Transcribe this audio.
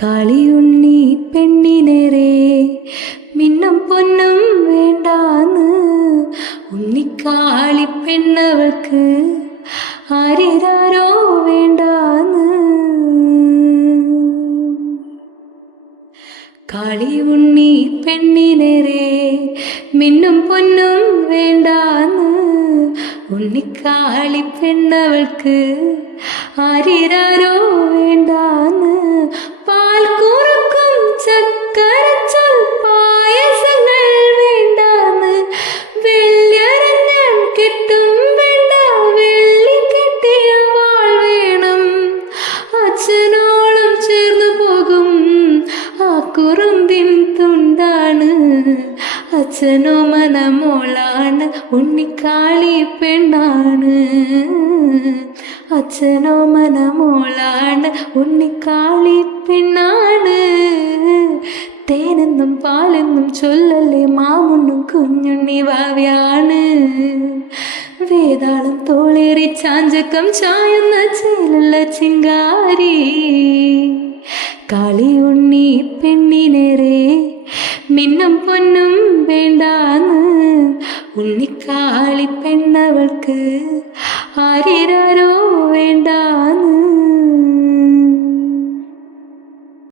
കാളിയുണ്ണി പെണ്ണിനേരെ മിന്നും പൊന്നും വേണ്ടാന്ന് ഉണ്ണിക്കാളി പെണ്ണവൾക്ക് ആരിരാരോ വേണ്ടാന്ന്. കാളിയുണ്ണി പെണ്ണിനേരെ മിന്നും പൊന്നും വേണ്ടാന്ന് ഉണ്ണിക്കാളി പെണ്ണവൾക്ക് ആരിരാരോ വേണ്ടാന്ന്. പാൽ കുറുക്കും ചക്കരച്ചൽ പായസങ്ങൾ വേണ്ടാന്ന് വെള്ളിയരഞ്ഞാൻ കെട്ടും വേണ്ട വെള്ളി കെട്ടിയ വാൾ വേണം. അച്ഛനോളം ചേർന്നു പോകും ആ കുറുമ്പിൻ തുണ്ടാണ്. അച്ഛനോ മനമോളാണ് ഉണ്ണിക്കാളി പെണ്ണാണ്. അച്ഛനോ മനമോളാണ് ഉണ്ണിക്കാളി പെണ്ണാണ്. തേനെന്നും പാലെന്നും ചൊല്ലല്ലേ മാമുണ്ണും കുഞ്ഞുണ്ണി വാവ്യാണ്. വേതാളം തോളേറി ചാഞ്ചക്കം ചായുന്ന ചേലുള്ള ചിങ്കാരി. കാളിയുണ്ണി പെണ്ണിനേരെ മിന്നും പൊന്നും വേണ്ടാന്ന് ഉണ്ണിക്കാളി പെണ്ണവൾക്ക് ആരിരാരോ വേണ്ട.